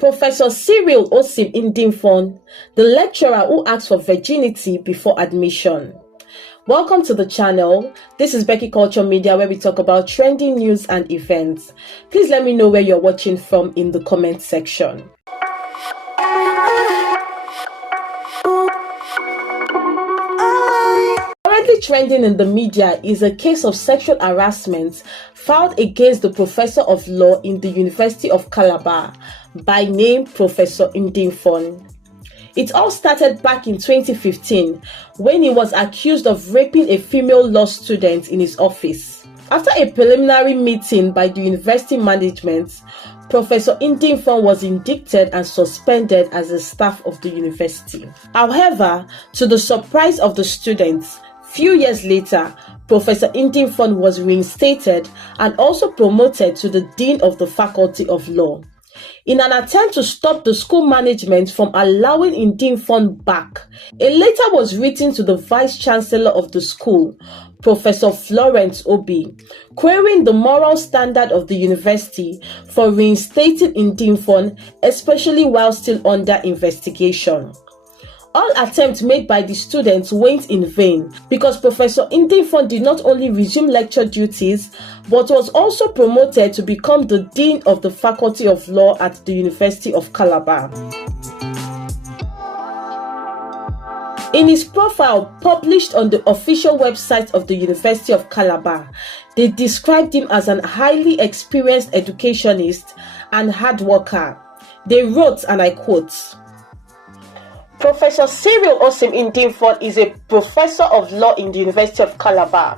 Professor Osim Ndifon, the lecturer who asked for virginity before admission. Welcome to the channel. This is Becky Culture Media, where we talk about trending news and events. Please let me know where you're watching from in the comment section. Currently trending in the media is a case of sexual harassment filed against the professor of law in the University of Calabar by name Professor Ndifon. It all started back in 2015 when he was accused of raping a female law student in his office. After a preliminary meeting by the university management, Professor Ndifon was indicted and suspended as a staff of the university. However, to the surprise of the students, few years later, Professor Ndifon was reinstated and also promoted to the Dean of the Faculty of Law. In an attempt to stop the school management from allowing Ndifon back, a letter was written to the Vice Chancellor of the school, Professor Florence Obi, querying the moral standard of the university for reinstating Ndifon, especially while still under investigation. All attempts made by the students went in vain because Professor Ndifon did not only resume lecture duties but was also promoted to become the Dean of the Faculty of Law at the University of Calabar. In his profile published on the official website of the University of Calabar, they described him as an highly experienced educationist and hard worker. They wrote, and I quote, Professor Osim Ndifon is a professor of law in the University of Calabar,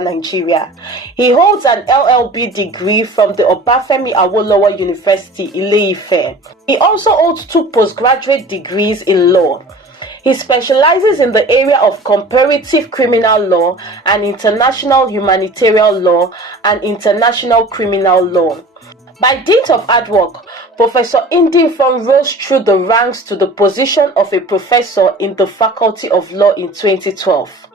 Nigeria. He holds an LLB degree from the Obafemi Awolowo University, Ile-Ife. He also holds 2 postgraduate degrees in law. He specializes in the area of comparative criminal law and international humanitarian law and international criminal law. By dint of hard work, Professor Ndifon rose through the ranks to the position of a professor in the Faculty of Law in 2012.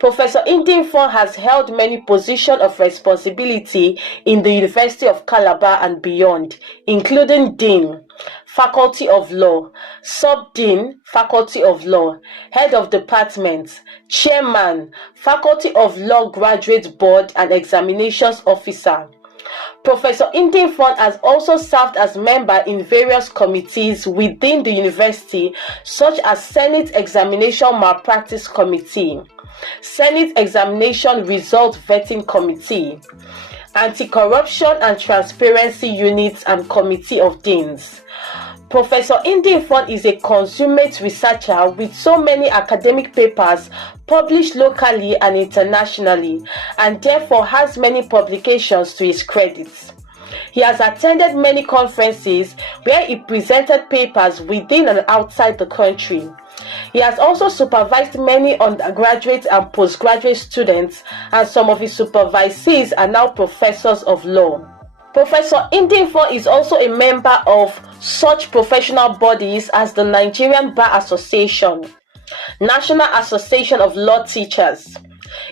Professor Ndifon has held many positions of responsibility in the University of Calabar and beyond, including Dean, Faculty of Law, Sub-Dean, Faculty of Law, Head of Department, Chairman, Faculty of Law Graduate Board and Examinations Officer. Professor Ndifon has also served as member in various committees within the university, such as Senate Examination Malpractice Committee, Senate Examination Result Vetting Committee, Anti-Corruption and Transparency Unit and Committee of Deans. Professor Ndifon is a consummate researcher with so many academic papers published locally and internationally, and therefore has many publications to his credit. He has attended many conferences where he presented papers within and outside the country. He has also supervised many undergraduate and postgraduate students, and some of his supervisees are now professors of law. Professor Ndifon is also a member of such professional bodies as the Nigerian Bar Association, National Association of Law Teachers,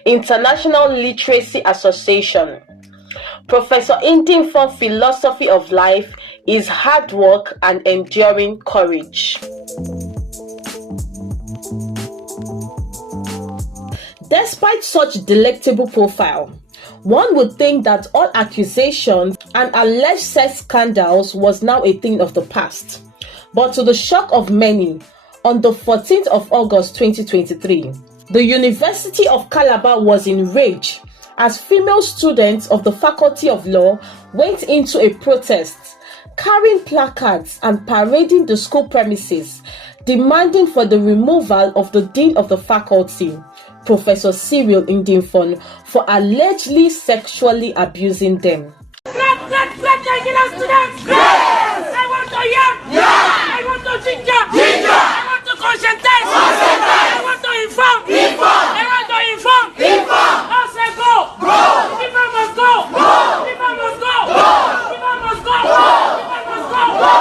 International Literacy Association. Professor Ndifon's philosophy of life is hard work and enduring courage. Despite such delectable profile, one would think that all accusations and alleged sex scandals was now a thing of the past. But to the shock of many, on the 14th of August 2023, the University of Calabar was enraged as female students of the Faculty of Law went into a protest, carrying placards and parading the school premises, demanding for the removal of the Dean of the Faculty, Professor Ndifon, for allegedly sexually abusing them. Let Nigerian students! Yes! I want to yam! Yeah! I want to ginger! Ginger! I want to conscientize! Conscientize! I want to inform! Inform! I want to inform! Inform! I say go! Go! People must go! Go! People must go! Go! People must go! Go! People must go! Go!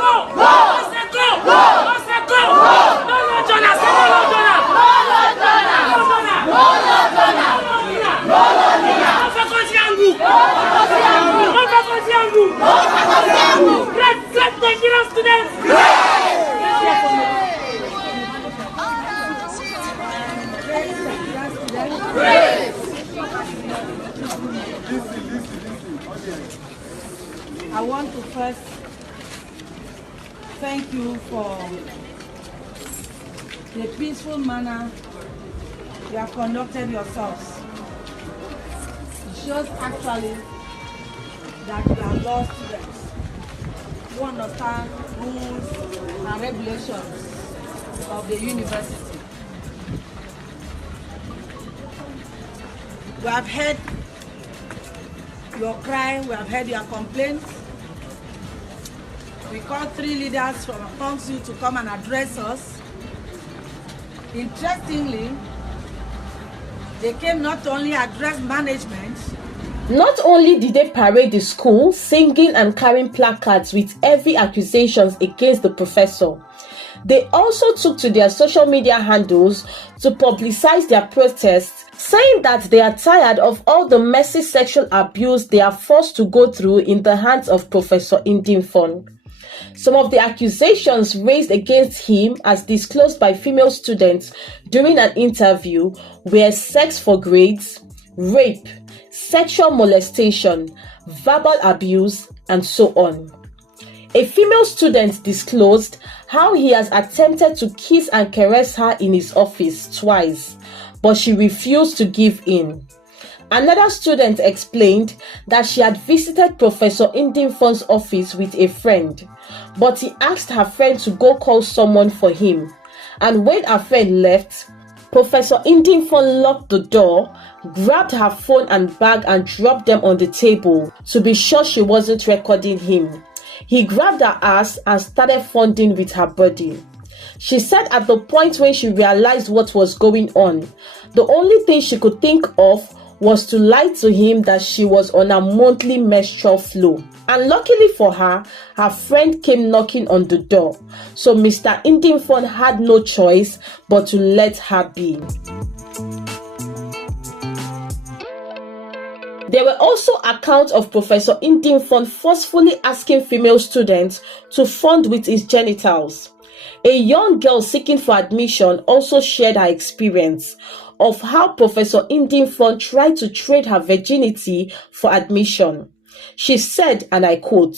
Go! Go! I say go! Go! I say go! Go! No Lord Jonah! Say no Lord Jonah! No Lord Jonah! No Lord Jonah! No Lord Jonah! No Lord Jonah! No Lord Jonah! No Lord Jonah! No Lord Jonah! students? I want to first thank you for the peaceful manner you have conducted yourselves. It shows actually that you are law students who understand rules and regulations of the university. We have heard your cry, we have heard your complaints. We called 3 leaders from amongst you to come and address us. Interestingly, they came not to only address management. Not only did they parade the school, singing and carrying placards with heavy accusations against the professor, they also took to their social media handles to publicize their protests, saying that they are tired of all the messy sexual abuse they are forced to go through in the hands of Professor Ndifon. Some of the accusations raised against him, as disclosed by female students during an interview, were sex for grades, rape, sexual molestation, verbal abuse, and so on. A female student disclosed how he has attempted to kiss and caress her in his office twice, but she refused to give in. Another student explained that she had visited Professor Ndifon's office with a friend, but he asked her friend to go call someone for him, and when her friend left, Professor Ndifon locked the door, grabbed her phone and bag and dropped them on the table to be sure she wasn't recording him. He grabbed her ass and started fondling with her body. She said at the point when she realized what was going on, the only thing she could think of was to lie to him that she was on a monthly menstrual flow. And luckily for her, her friend came knocking on the door, so Mr. Ndifon had no choice but to let her be. There were also accounts of Professor Ndifon forcefully asking female students to fond with his genitals. A young girl seeking for admission also shared her experience of how Professor Ndifon tried to trade her virginity for admission. She said, and I quote,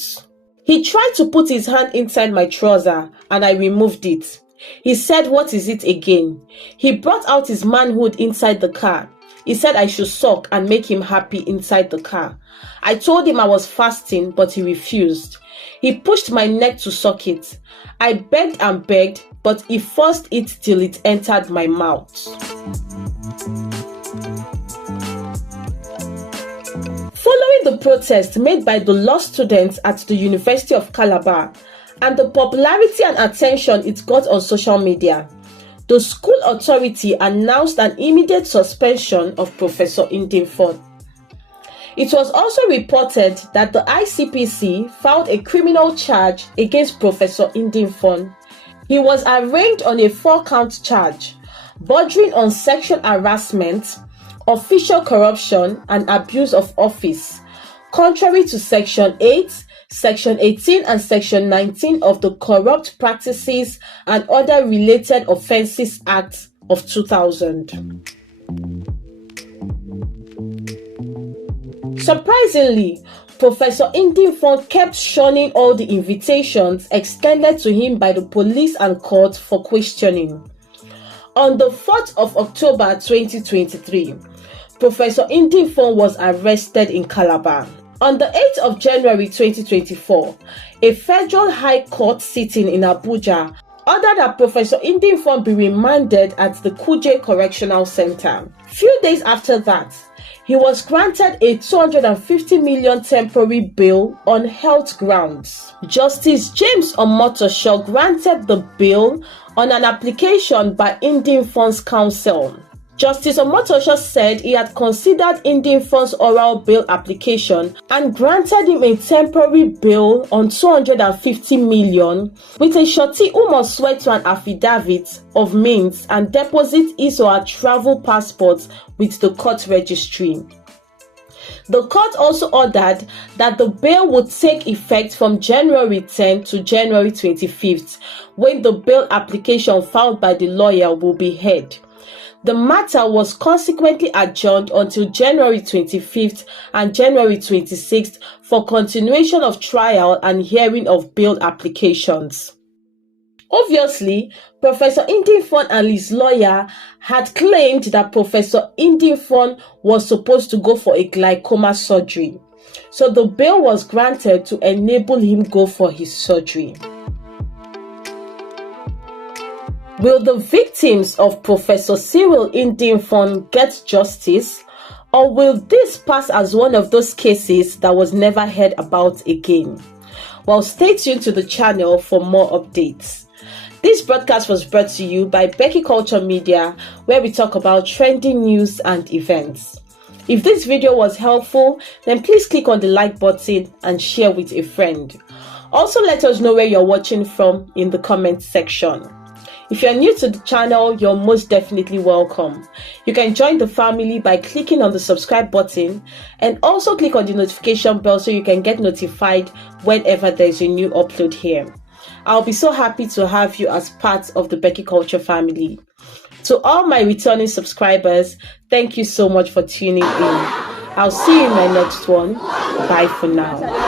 "He tried to put his hand inside my trouser and I removed it. He said, 'What is it again?' He brought out his manhood inside the car. He said I should suck and make him happy inside the car. I told him I was fasting, but he refused. He pushed my neck to suck it. I begged and begged, but he forced it till it entered my mouth." Following the protest made by the law students at the University of Calabar and the popularity and attention it got on social media, the school authority announced an immediate suspension of Professor Ndifon. It was also reported that the ICPC filed a criminal charge against Professor Ndifon. He was arraigned on a 4-count charge, bordering on sexual harassment, official corruption, and abuse of office, contrary to Section 8, Section 18, and Section 19 of the Corrupt Practices and Other Related Offences Act of 2000. Surprisingly, Professor Ndifon kept shunning all the invitations extended to him by the police and court for questioning. On the 4th of October 2023, Professor Ndifon was arrested in Calabar. On the 8th of January 2024, a federal high court sitting in Abuja ordered that Professor Ndifon be remanded at the Kuje Correctional Center. Few days after that, he was granted a 250 million temporary bail on health grounds. Justice James Omotosho granted the bail on an application by Ndifon's counsel. Justice Omotosho said he had considered Ndifon's oral bail application and granted him a temporary bail on 250 million with a surety who must swear to an affidavit of means and deposit his or her travel passports with the court registry. The court also ordered that the bail would take effect from January 10 to January 25th, when the bail application filed by the lawyer will be heard. The matter was consequently adjourned until January 25th and January 26th for continuation of trial and hearing of bail applications. Obviously, Professor Ndifon and his lawyer had claimed that Professor Ndifon was supposed to go for a glaucoma surgery, so the bail was granted to enable him go for his surgery. Will the victims of Professor Cyril Ndifon get justice, or will this pass as one of those cases that was never heard about again? Well, stay tuned to the channel for more updates. This broadcast was brought to you by Becky Culture Media, where we talk about trending news and events. If this video was helpful, then please click on the like button and share with a friend. Also, let us know where you're watching from in the comment section. If you're new to the channel, you're most definitely welcome. You can join the family by clicking on the subscribe button and also click on the notification bell so you can get notified whenever there's a new upload here. I'll be so happy to have you as part of the Becky Culture family. To all my returning subscribers, thank you so much for tuning in. I'll see you in my next one. Bye for now.